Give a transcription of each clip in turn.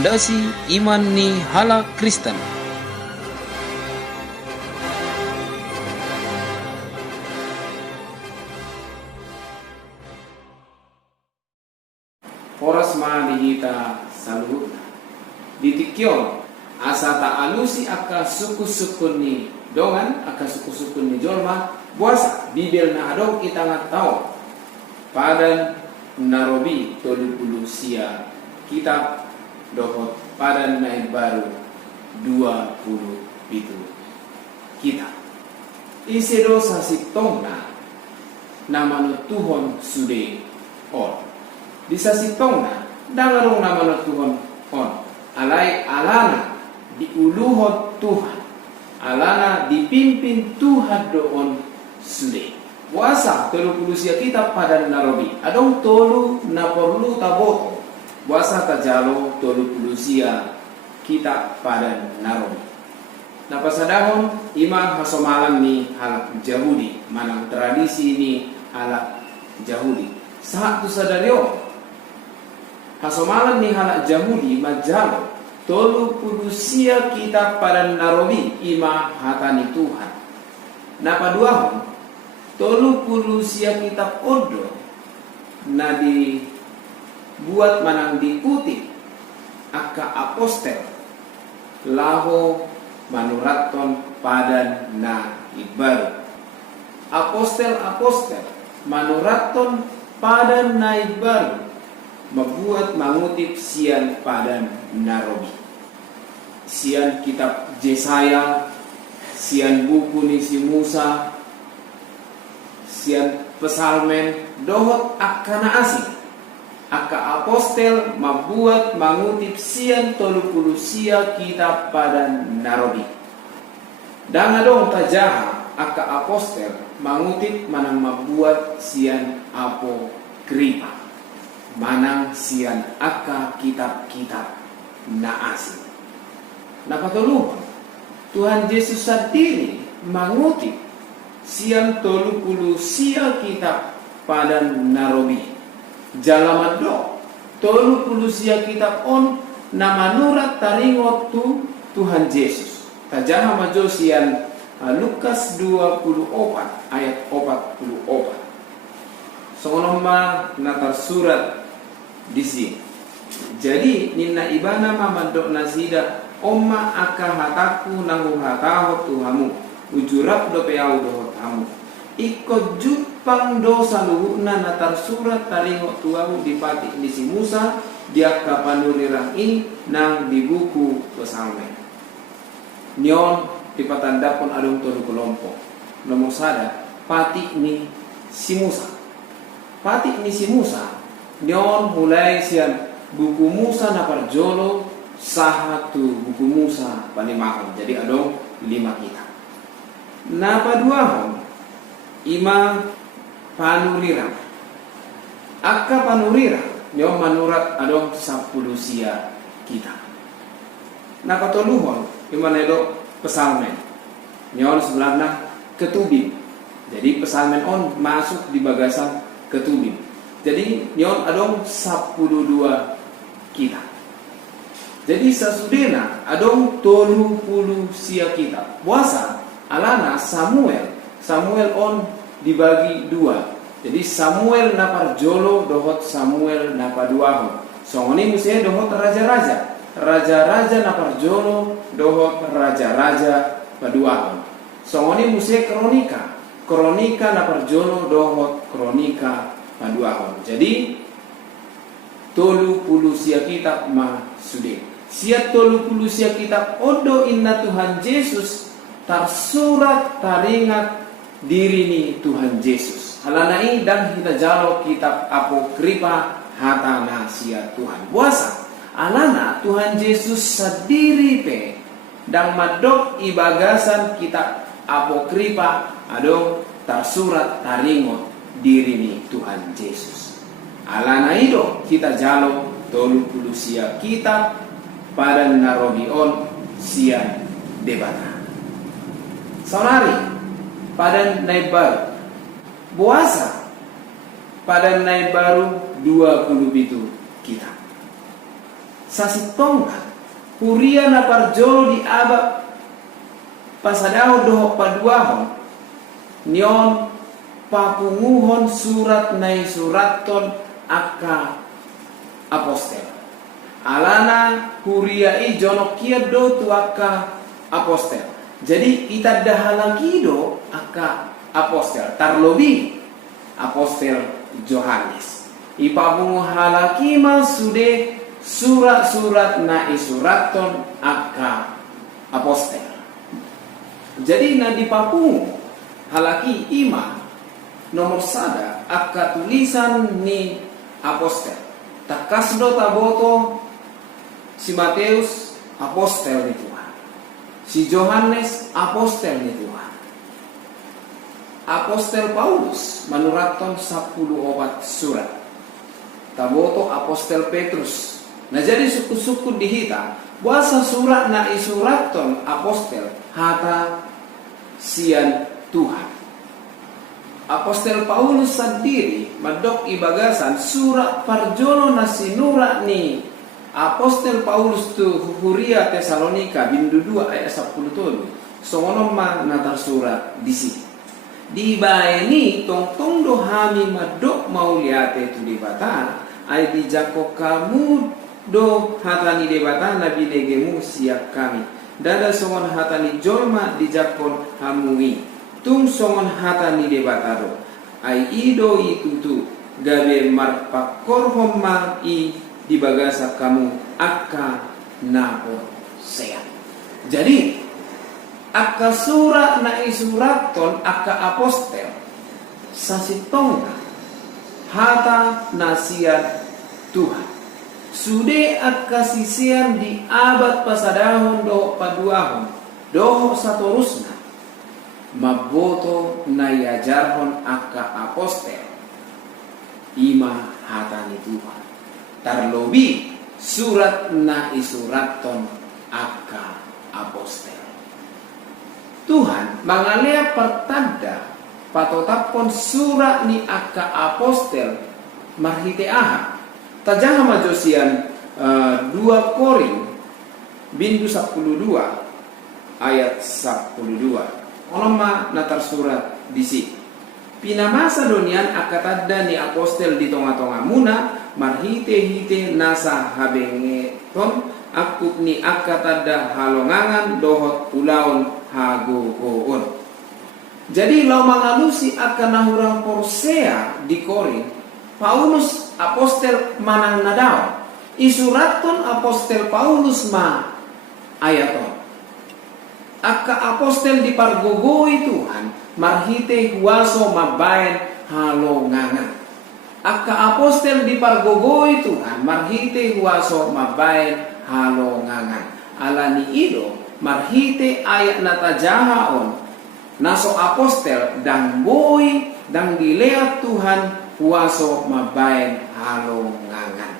fondasi iman ni hala Kristen. Horas ma dihita saluhut ditikyon asa ta alusi aka suku-suku ni dongan aka suku-suku ni jolma buasa bibel na adong kita ngatao padan narobi tolupulu sia kitab dohot padan naik baru 20 itu kita isi dosa si tongna namanu Tuhon sude on di sasitongna dangarong nama Tuhan on alai alana diuluhot Tuhan alana dipimpin Tuhan doon sude buasa tolu pulusia kita pada narobi adong tolu na perlu taboto buasa tajalo tolu pulusia kita pada narobi napasadahon imam hasomalan ni halak Yahudi manang tradisi ni halak Yahudi saat tu sadario hasomalan ni halak Yahudi majalo tolu pulusia kita pada narobi ima hatani Tuhan napaduahon tolu pulusia kita odo na dibuat manang dikutip aka apostel laho manuraton padan na ibaru apostel manuraton padan na ibaru membuat mengutip sian padan narobi sian kitab Yesaya sian buku ni si Musa sian pesalmen dohot akana asing aka apostel membuat mengutip sian tolu pulusia kitab padan narobi dan adong tajaha aka apostel mengutip manang membuat sian apokripa manang sian aka kitab-kitab na asing. Napatuluhan Tuhan Yesus sendiri mengutip sian tolu pulusia kitab padan narobi jalamado tolu pulusia kitab on na manurat taringot tu Tuhan Yesus tajaha majo sian Lukas 24 ayat 44 sonoma natar surat di sini. Jadi nina ibana mamadok nasida omma aka hataku nangu hataho tuhamu ujurap do peau do tamu ikut jupang dosa luhuna natar surat taringo tuamu dipati di si Musa dia kapanurirang ini nang di buku pesalmen nyon dipatandapon adong tolu kelompok nomor sada pati ni si Musa nyon mulai sian buku Musa na parjolo sahatu buku Musa panimakan jadi adong 5 kitab napa duahon ima panulira aka panulira nyon manurat adong 10 sia kitab napa toluhon ima nedo pesalmen nyon sebelahna ketubim jadi pesalmen on masuk di bagasan ketubim jadi nyon adong 12 kitab. Jadi sasudena adong 30 sia kitab. Puasa alana Samuel on dibagi 2. Jadi Samuel na parjolo dohot Samuel na paduahon. Songoni musia dohot raja-raja. Raja-raja na parjolo dohot raja-raja paduahon. Songoni musia kronika na parjolo dohot kronika paduahon. Jadi tolu puluh sia kitab ma sude. Sia tolu puluh sia kitab odo inna Tuhan Yesus tarsurat taringat diri ni Tuhan Yesus. Halanai dan kita jalo kitab apokripa hatana sia Tuhan. Puasa alana Tuhan Yesus sendiri pe dan madok ibagasan kitab apokripa adong tarsurat taringot diri ni Tuhan Yesus. Alana ido kita jalo tolu puluh sia kitab pada narobion sia debata. Saudari pada naik baru puasa pada naik baru 20 kitab. sasitonga huria na parjolo di aba pasadaw doho paduahon nion papunguhon surat nai suraton aka apostel alana huria i jono kia do tu aka apostel. Jadi kita dahalagi do aka apostel tarlobi apostel Yohanes ipapungu halaki sude surat-surat na isuraton aka apostel. Jadi na dipapungu halaki ima nomor sada aka tulisan ni apostel takasdo taboto si Matius apostel ni Tuhan, si Yohanes apostel ni Tuhan, apostel Paulus manuraton 10 surat taboto apostel Petrus. Nah jadi suku-suku dihita buasa surat na isuraton apostel hata sian Tuhan. Apostel Paulus sendiri madok ibagasan surat parjolo na sinura ni apostel Paulus tu huria Tesalonika bindu 2 ayat 10 tolu songono ma natar surat disi di baeni tong do hami madok mau liate tu di bata ay di jako kamu do hatani debata nabi negemu siap kami dada songon hatani jolma di jakon hamui tung songon hatani debata do ay ido itutu gabe marpakor homma i di bagasa kamu akka napo sea. Jadi akka surat na isuraton akka apostel sasitonga hata nasiat Tuhan sude akka sisian di abad pasadahon do paduahon doho satorusna maboto na yajarhon akka apostel ima hatani Tuhan tarlobi surat na isuraton akka apostel. Tuhan mangalea pertanda patotapon surat ni akka apostel marhite aha tajaha majosian 2 Korin bindu 12 ayat 12 olama natar surat disi pinamasa donian akatadda ni apostel di tonga-tonga muna marhite-hite nasa habengeton akut ni akatadda halongangan dohot ulaon hagogoon. Jadi lau mangalusi akan nahurang porsea di Korin Paulus apostel manang nadao isuraton apostel Paulus ma ayaton akka apostel di pargogoi Tuhan marhite huaso mabayan halongangan akka apostel di pargogoi Tuhan marhite huaso mabayan halongangan alani ido marhite ayat natajahaon naso apostel dang boy dang dilea Tuhan huaso mabayan halongangan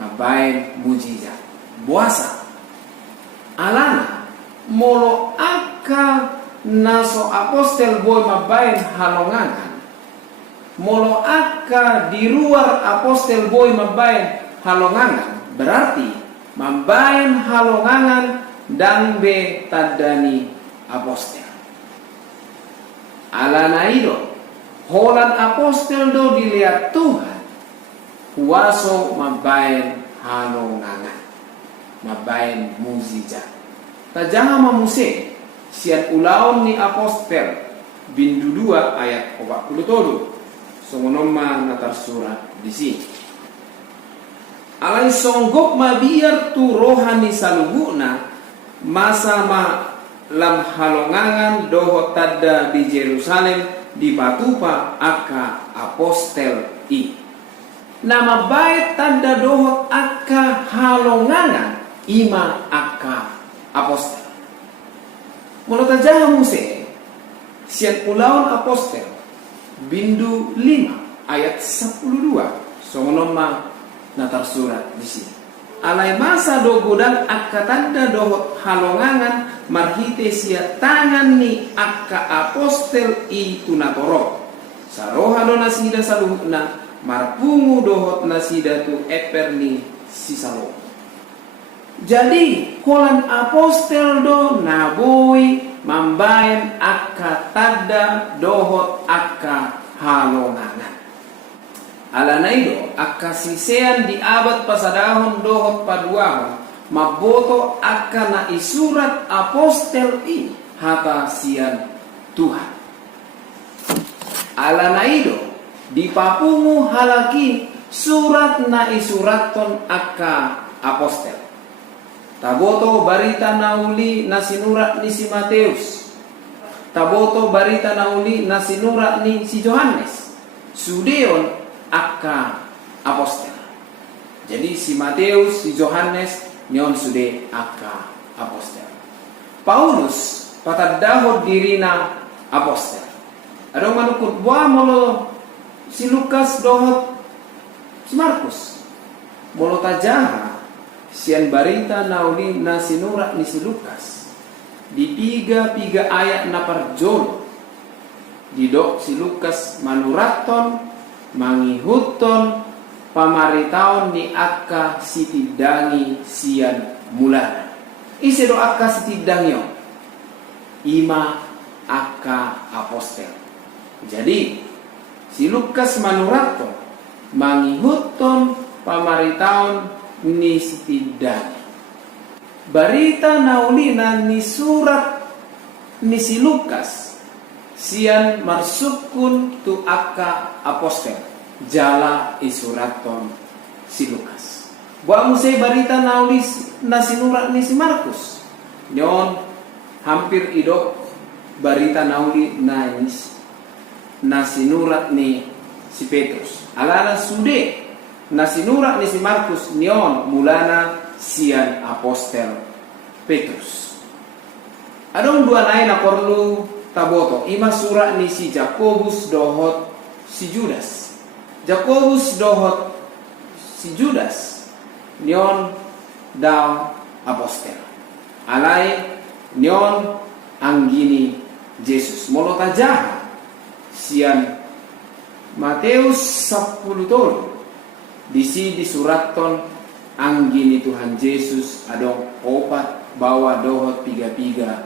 mabayan mujizat buasa alana molo akka naso apostel boy mabayan halongangan molo akka di luar apostel boy mabayan halongangan berarti mabayan halongangan dang be tadani apostel alana ido holan apostel do dilihat Tuhan huaso mabayan halongangan mabayan muzijat tajaha mamuse sian ulaon ni apostel bindu 2 ayat 47 songonoma natar surat di sini alai songgok mabiar tu rohani saluguna masa ma lam halongangan doho tadda di Jerusalem di patupa aka apostel i nama baik tanda doho aka halongangan ima aka apostel menurut aja muse sian ulaun apostel bindu 5 ayat 12 songonoma natar surat di sini alai masa dogodan akka tanda dohot halongangan marhite sia tangan ni akka apostel i tunatoro saroha do nasida saluhna marpungu dohot nasida tu eper ni sisalo Jadi kolan apostel do naboi mambayan akka tada dohot akka halongangan. Alanaido akka sisean di abad pasadahon dohot paduahon maboto akka na isurat apostel i hata sian Tuhan. Alanaido di papungu halaki surat na isuraton akka apostel. Taboto barita nauli na sinurat ni si Mateus. Taboto barita nauli na sinurat ni si Yohanes. Sudeon akka apostel. Jadi si Mateus, si Yohanes, nion sude akka apostel. Paulus patadahod dirina apostel. Adong manukut buah molo si Lukas dohot si Markus. Molo tajaha sian barita nauli na sinurat ni si Lukas di piga ayat na parjol didok si Lukas manuraton mangihuton pamaritaon ni akka sitidangi sian mulana isi do akka sitidangyo ima akka apostel. Jadi si Lukas manuraton mangihuton pamaritaon ni sitidani. Barita naulina ni surat ni si Lukas sian marsukun tu akka apostel jala isuraton si Lukas. Buat musai barita nauli na sinurat ni si Markus. Nyon hampir idok barita nauli na sinurat ni si Petrus. Alana sude na sinurat ni si Markus nion mulana sian apostel Petrus. Adong dua naik na perlu taboto. Ima surat ni si Jakobus dohot si Judas. Jakobus dohot si Judas nion daw apostel. Alai nion anggini Yesus. Molo tajaha sian Mateus 10 tolu. Disi disuraton anggini Tuhan Yesus adong opat bawa dohot piga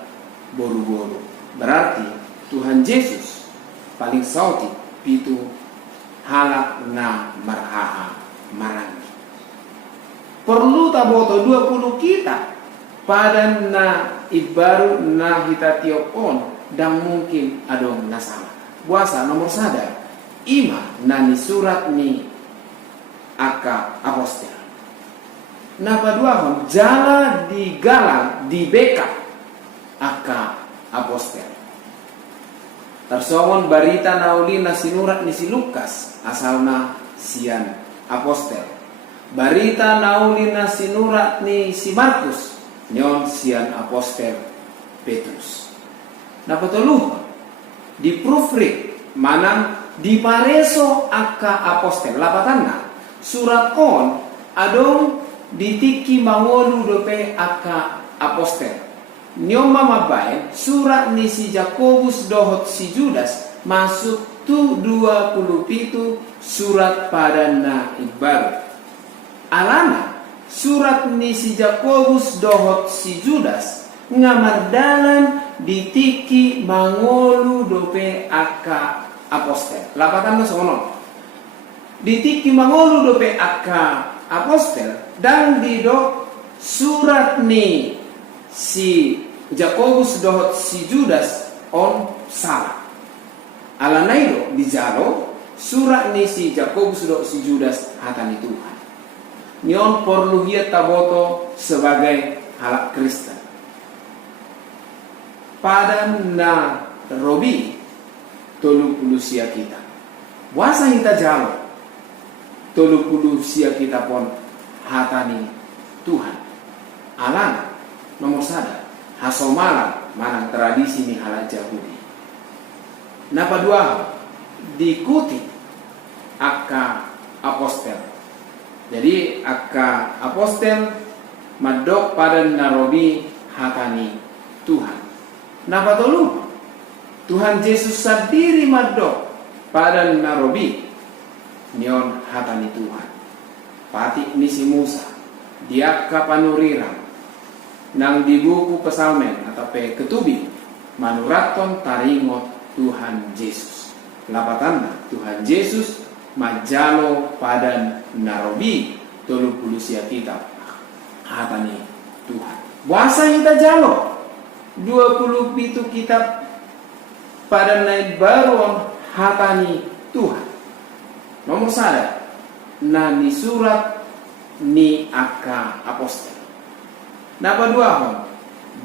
boru-boru. Berarti Tuhan Yesus paling sauti pitu halak na marhaa marangi. Perlu taboto 20 kita pada na ibaru na hitatiok on dan mungkin adong nasama. Buasa nomor sadar ima nani surat ni akka apostel. Napa duahon jala digalang di beka akka apostel. Tersongon barita nauli na sinurat ni si Lukas asalna sian apostel. Barita nauli na sinurat ni si Markus nyon sian apostel Petrus. Napa tuluh di proofread manang di pareso akka apostel lapatanna surat on adong ditiki mangolu dope akka apostel. Nyoma mabain surat ni si Jakobus dohot si Judas masuk tu 27 surat pada na ibaru. Alana surat ni si Jakobus dohot si Judas ngamardalan ditiki mangolu dope akka apostel. Lapatan sono ditiki mangolu dope akka apostel dan didok surat ni si Jakobus dohot si Judas on salah. Alanaido dijalo surat ni si Jakobus dohot si Judas hatani Tuhan. Nyon perlu hiat taboto sebagai halak Kristen. Pada na robi tolu sia kita. Wasa kita jalo tolu sia kita pon hatani Tuhan. Alana nomor sadar hasomalan manang tradisi ni halal Yahudi. Napa dua diikuti akka apostel. Jadi akka apostel madok pada narobi hatani Tuhan. Napa tolu Tuhan Yesus sendiri madok pada narobi nion hatani Tuhan. Pati ni si Musa dia kapanuriram nang di buku pesalmen atau ketubi manuraton taringot Tuhan Yesus. Lapatanna Tuhan Yesus majalo padan narobi 30 sia kitab hatani Tuhan. Puasa kita jalo 20 pitu kitab pada naik baru hatani Tuhan. Nomor sada na ni surat ni aka apostel. Napa dua hon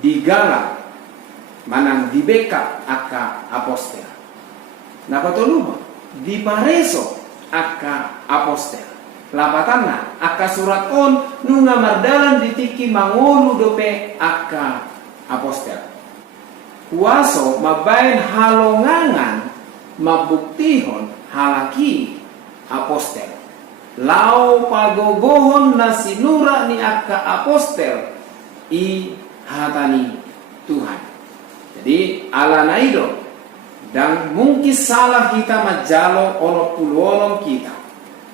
digala manang di backup aka apostel. Napa tolu di pareso aka apostel. Lapatanna aka surat on nunga mardalan ditiki mangolu dope aka apostel. Kuaso mabain halongangan mabuktihon halaki apostel. Lau pagogohon nasinura ni aka apostel i hatani Tuhan. Jadi ala naido dan mungkin salah kita majalo ono puluolong kita.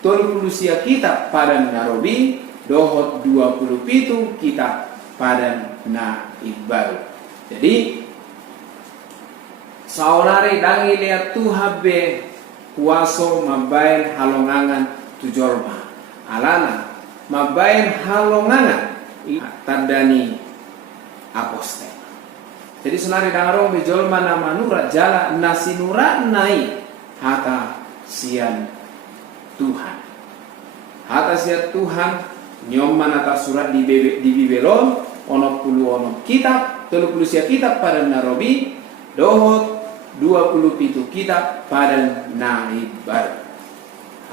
30 sia kita pada narobi dohot 20 pitu kita pada na ibaru. Jadi saurare dangi lihat tuhabe kuaso mabain halongangan tujolma alana mabain halongangan tandani apostel. Jadi senari dangarong bijolma nama nura jala nasinura nai hata sian Tuhan. Hata sian Tuhan nyoman atas surat di Bibelon ono puluh ono kitab 30 sia kitab pada narobi dohot 20 pitu kitab pada naibar.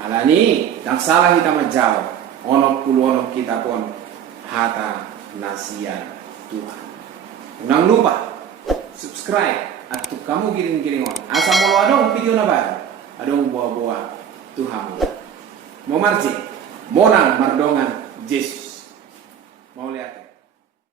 Alani dan salah kita majawab ono puluh ono kitab on hata nasian Tuhan. Jangan lupa subscribe atau kamu giring-giring on. Asal mau adong video na baru, adong buah-buah Tuhan. Mau marji, monang mardongan Yesus. Mau lihat?